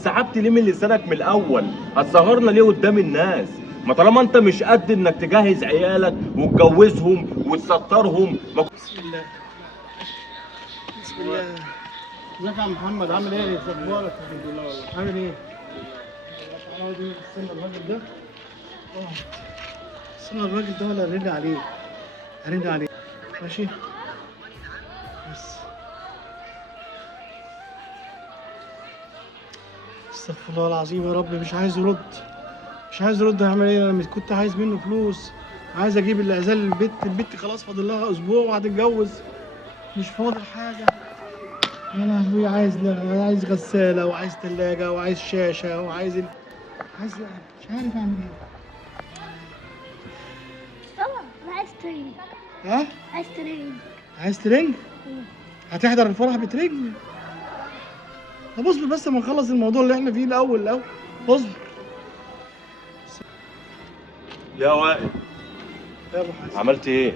انسحبت ليه من لسانك من الاول؟ هتسهرنا ليه قدام الناس؟ ما طالما انت مش قد انك تجهز عيالك وتجوزهم وتسترهم بسم الله. بسم الله. ازيك يا عم محمد؟ عامل ايه؟ اخبارك؟ الحمد لله والله. عامل ايه؟ تعالى دي استنى الراجل ده. استنى الراجل ده ولا هرن عليه؟ هرن عليه. ماشي؟ بس. استغفر الله العظيم يا رب، مش عايز يرد. مش عايز يرد. هعمل ايه؟ انا كنت عايز منه فلوس. عايز اجيب العزال للبت، البت خلاص فاضل لها اسبوع وهتتجوز. مش فاضل حاجه. يا لهوي، عايز غسالة وعايز تلاجة وعايز شاشة عايز مش عارف اعمل ايه. طبعا انا عايز ترينج. ها؟ عايز ترينج. عايز ترنج؟ هتحضر الفرح بترنج؟ طب اصبر بس اما نخلص الموضوع اللي احنا فيه الاول اصبر. يا وائل يا ابو حسن، عملت ايه؟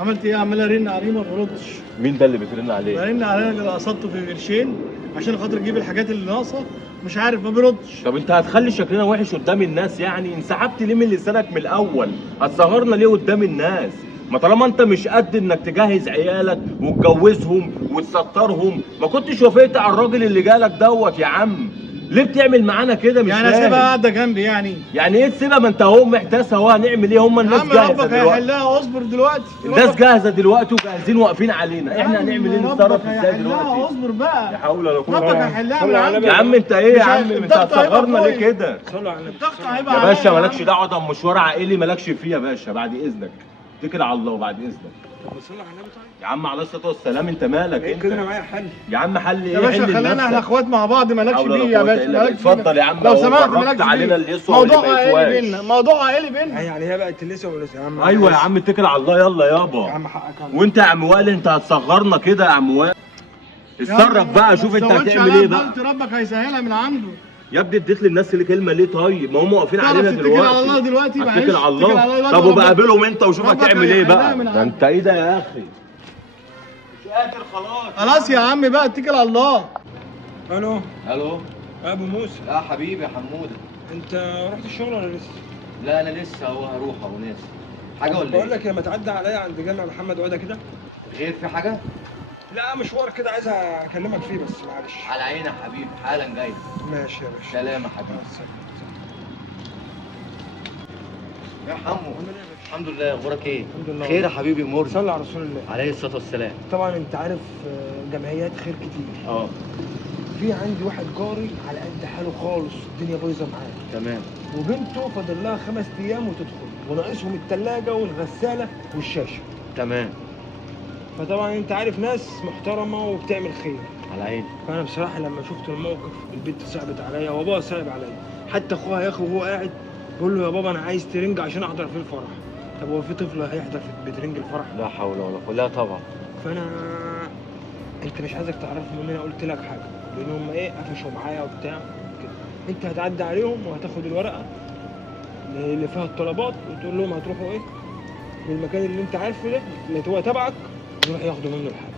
عملت ايه؟ عمال ارن عليه ما بردش. مين ده اللي بترن عليه؟ برن عليه اللي قسطته في قرشين عشان خاطر اجيب الحاجات اللي ناقصه، مش عارف ما بيردش. طب انت هتخلي شكلنا وحش قدام الناس يعني؟ انسحبت ليه من لسانك من الاول؟ هتسهرنا ليه قدام الناس؟ ما طالما انت مش قد انك تجهز عيالك وتجوزهم وتسترهم ما كنتش وافقت على الراجل اللي جالك دوت يا عم. ليه بتعمل معانا كده؟ مش يعني فاهم. اسيبها قاعده جنبي يعني؟ يعني ايه تسيبها؟ ما انت اهو محتاس اهو، هنعمل ايه؟ هم يا الناس عم جاهزه ربك دلوقتي. هيحلها، اصبر دلوقتي. الناس جاهزه دلوقتي وجاهزين واقفين علينا، احنا هنعمل ايه؟ نتصرف ازاي دلوقتي؟ اصبر بقى. لا حول ولا قوه. ربك هيحلها من عندك. يا عم انت ايه يا عم؟ انت الضغط هيبقى هتصغرنا ليه فوقي. كده؟ الضغط هيبقى يا باشا عليا مالكش عم. دعوه، ده مشوار عائلي مالكش فيه يا باشا، بعد اذنك. اتكل على الله وبعد اذنك. طب صلي على النبي طيب. يا عم عليه الصلاه والسلام، انت مالك ايه انت؟ كده انا معايا حل. يا عم حل ايه؟ يا باشا حل خلينا احنا لنفسك. اخوات مع بعض، مالكش حول ولا فيه يا قوة باشا، إلا بالله. مالكش فيه. اتفضل يا عم لو اهو، سمحت جربت مالكش علينا فيه. اللي يسوى واللي موضوع ما عائلي يسواش. بينا، موضوع عائلي بينا. يعني هي بقت تلسع ولا يا عم؟ ايوه يا عم اتكل على الله، يلا يابا. يا عم حقك عليا. وانت يا عم وائل انت هتصغرنا كده يا عم وائل؟ اتصرف بقى، شوف انت هتعمل ايه بقى. قلت ربك هيسهلها من عنده. يا ابني اديت للناس اللي كلمه ليه طيب؟ ما هم واقفين تعرف علينا تتكل دلوقتي. على الله دلوقتي، معلش. اتكل على اتكل على الله. الله طب دلوقتي. وبقابلهم انت وشوف ربك هتعمل ايه هيحلها بقى؟ من ده عنده. انت ايه ده يا اخي؟ مش قادر خلاص. خلاص يا عم بقى، اتكل على الله. الو الو. ابو موسى، لا حبيبي يا حموده. انت رحت الشغل ولا لسه؟ لا انا لسه اهو هروح اهو نازل. حاجه ولا بقول ايه؟ لك لما تعدي عليا عند جامع محمد عوده كده. غير في حاجه؟ لا مشوار كده عايز اكلمك فيه بس معلش. على عيني يا حبيبي، حالا جاي. ماشي يا باشا. سلام يا حبيبي. يا حمو. الحمد لله، اخبارك ايه؟ الحمد لله. خير يا حبيبي، امورك. صلي على رسول الله عليه الصلاه والسلام. طبعا انت عارف جمعيات خير كتير. اه في عندي واحد جاري على قد حاله خالص، الدنيا بايظه معاه، تمام. وبنته فاضل لها 5 ايام وتدخل، وناقصهم الثلاجه والغساله والشاشه. تمام. فطبعا انت عارف ناس محترمه وبتعمل خير. على عيني. فانا بصراحه لما شفت الموقف، البنت صعبت عليا وابوها صعب عليا، حتى اخوها يا اخي وهو قاعد بقول له يا بابا انا عايز ترنج عشان احضر فيه الفرح. طب هو في طفل هيحضر في بترنج الفرح؟ لا حول ولا قوه. لا طبعا. فانا انت مش عايزك تعرفهم ان انا قلت لك حاجه، لان هم ايه قفشوا معايا وبتاع كده. انت هتعدي عليهم وهتاخد الورقه اللي فيها الطلبات وتقول لهم هتروحوا ايه للمكان اللي انت عارفه ده اللي هو تبعك، يروح ياخدوا منه الحاجه.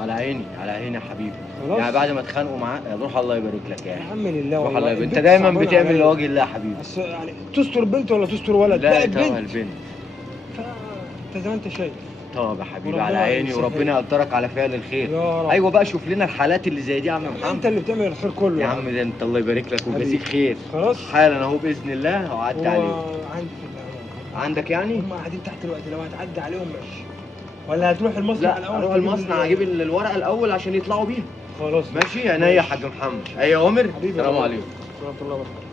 على عيني على عيني يا حبيبي. خلاص. يعني بعد ما اتخانقوا معاه روح الله يبارك لك يا يعني. عم لله روح والله الله يبارك. انت البنت دايما صعبانة بتعمل عليا. لوجه الله يا حبيبي. بس يعني تستر بنت ولا تستر ولد؟ لا البنت. طبعا البنت. فانت زي ما انت شايف. طب يا حبيبي وربنا على عيني، يسهل. وربنا يقدرك على فعل الخير. يا رب. ايوه بقى شوف لنا الحالات اللي زي دي يا عم محمد. انت اللي بتعمل الخير كله يا عم ده انت الله يبارك لك ويجازيك خير. خلاص. حالا اهو باذن الله هعدي عليهم. عندي في الأمان. عندك يعني؟ هم قاعدين تحت الوقت، لو هتعدي عليهم ماشي، ولا هتروح المصنع لا الاول؟ اروح المصنع اجيب الورقه الاول عشان يطلعوا بيها. خلاص ماشي عينيا يا حاج محمد. اي اوامر. حبيبي. السلام عليكم. ورحمه الله وبركاته.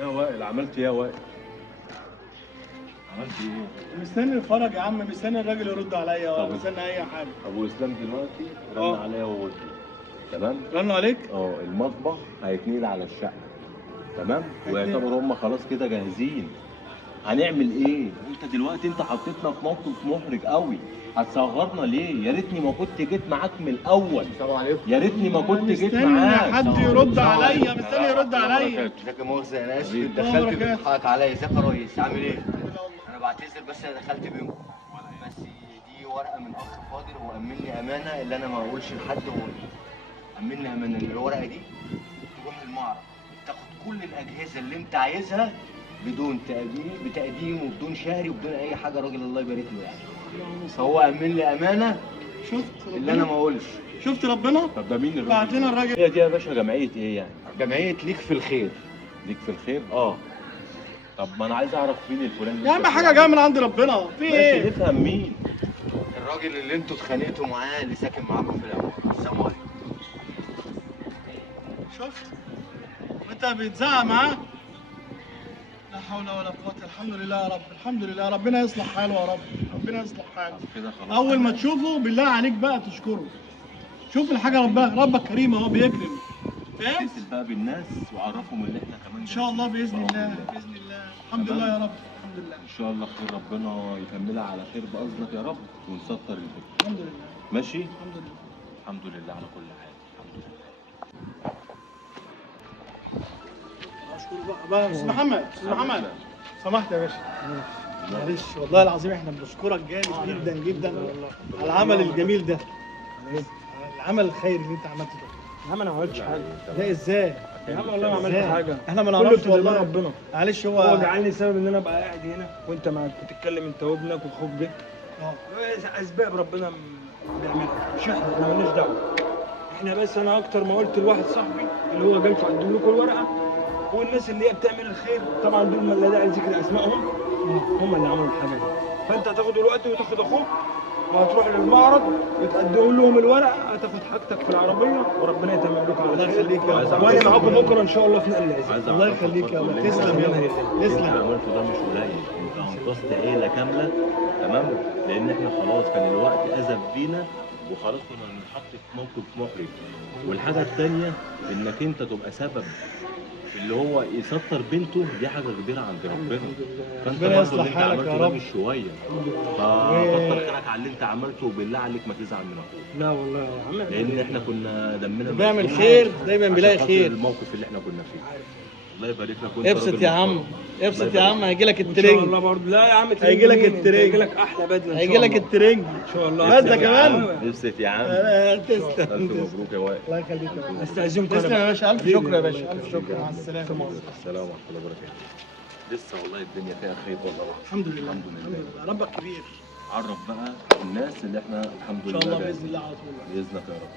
يا وائل عملت ايه يا وائل؟ عملت ايه؟ مستني الفرج يا عم، مستني الراجل يرد عليا ولا طب. مستني اي حاجه. ابو اسلام دلوقتي رن اه. عليا وقلت تمام؟ رنوا عليك؟ اه المطبخ هيتنقل على الشقه تمام؟ ويعتبروا هم خلاص كده جاهزين. هنعمل ايه؟ انت دلوقتي انت حطيتنا في موقف محرج قوي. هتصغرنا ليه؟ يا ريتني ما كنت جيت معاك من الاول. السلام عليكم. يا ريتني ما كنت جيت مستني معاك. حد يرد عليا، مستني يرد عليا. ازيك يا مؤاخذة انا اسف حبيبي. اتدخلت بركات. بتضحك عليا. ازيك يا ريس عامل ايه؟ انا بعتذر بس انا دخلت بينكم. بس دي ورقه من اخ فاضل هو امني امانه اللي انا ما اقولش لحد هو أمنا من الورقة دي تروح المعرض تاخد كل الأجهزة اللي أنت عايزها بدون بتقديم وبدون شهري وبدون أي حاجة. الراجل الله يبارك له يعني. فهو أمن لي أمانة شفت اللي أنا ما ربنا؟ أقولش. شفت ربنا؟ طب ده مين الراجل؟ بعت لنا الراجل. هي دي يا باشا جمعيه ايه يعني؟ جمعية ليك في الخير. ليك في الخير؟ اه. طب ما انا عايز اعرف مين الفلان اللي يا انت عم حاجه بتقول جايه عليه. من عند ربنا، في ماشي ايه؟ نفهم مين. الراجل اللي انتوا اتخانقتوا معاه اللي ساكن معاكم في الأول. السلام عليكم. شفت؟ وانت بتزعق معاه؟ لا حول ولا قوة، الحمد لله يا رب، الحمد لله، ربنا يصلح حاله يا رب، ربنا يصلح حاله. طب كده خلاص. أول ما تشوفه بالله عليك بقى تشكره. شوف الحاجة ربك كريم أهو بيكرم. فاهم؟ اتصل بقى بالناس وعرفهم اللي احنا كمان إن شاء الله بإذن الله، بإذن الله، الحمد لله يا رب، الحمد لله، ان شاء الله خير، ربنا يكملها على خير باذنك يا رب ونسطر البيت. الحمد لله، ماشي؟ الحمد لله. الحمد لله على كل حال. الحمد لله. أشكر بقى أستاذ محمد، أستاذ محمد سمحت يا باشا. معلش والله العظيم احنا بنشكرك جامد جدا جدا على العمل الجميل ده، على العمل الخيري اللي انت عملته ده. يا عم انا ما عملتش حاجه. لا ازاي؟ يا عم والله ما عملت إزاي؟ حاجه. احنا ما كله نعرفش بتدبير والله. ربنا. معلش هو هو جعلني سبب ان انا ابقى قاعد هنا وانت معاك بتتكلم انت وابنك واخوك ده. اسباب ربنا بيعملها، مش احنا مالناش دعوه. احنا بس انا اكتر ما قلت لواحد صاحبي اللي هو جاي يقدم لكم الورقه، والناس اللي هي بتعمل الخير طبعا دول ما لا داعي لذكر اسمائهم، هم اللي عملوا الحاجه دي. فانت هتاخد الوقت وتاخد اخوك وهتروح للمعرض وتقدم لهم الورقه، هتاخد حاجتك في العربيه وربنا يتمم لكم على الله خير. يخليك يا رب. وانا معاكم بكره ان شاء الله في نقل العزيز. عايز الله أعرفك يخليك يا برضه رب. اللي تسلم انت يا رب. اللي انت تسلم. عملته ده مش قليل. انت انقذت عيله كامله، تمام؟ لان احنا خلاص كان الوقت اذب بينا وخلاص كنا بنتحط في موقف محرج. والحاجه الثانيه انك انت تبقى سبب في اللي هو يستر بنته، دي حاجه كبيره عند ربنا. فانت ربنا برضه يصلح اللي انت حالك عملته يا ده رب. مش شويه. فكتر خيرك على اللي انت عملته وبالله عليك ما تزعل من اخوك. لا والله يا عم لان احنا كنا دمنا بيعمل مسدود خير دايما عشان بيلاقي خاطر خير. الموقف اللي احنا كنا فيه. الله يبارك لك. وانت ابسط راجل يا عم، محترم. ابسط الله يا يبارك عم، هيجي لك ان شاء الله الترنج، برضه. لا يا عم هيجي لك ترنج مين؟ الترنج. هيجي لك احلى بدله ان هيجي شاء لك الله. الترنج ان شاء الله. بدله كمان. ابسط يا عم. تسلم. الف مبروك يا وائل. الله يخليك يا باشا. استاذنكم تسلم يا باشا، الف شكر يا باشا، الف شكر، مع السلام السلامه. ورحمه الله وبركاته. لسه والله الدنيا فيها خير والله. الحمد لله، الحمد الحمد لله. لله، ربك كبير. عرف بقى الناس اللي احنا الحمد ان لله شاء الله جاهزين. باذن الله على طول. باذنك يا رب.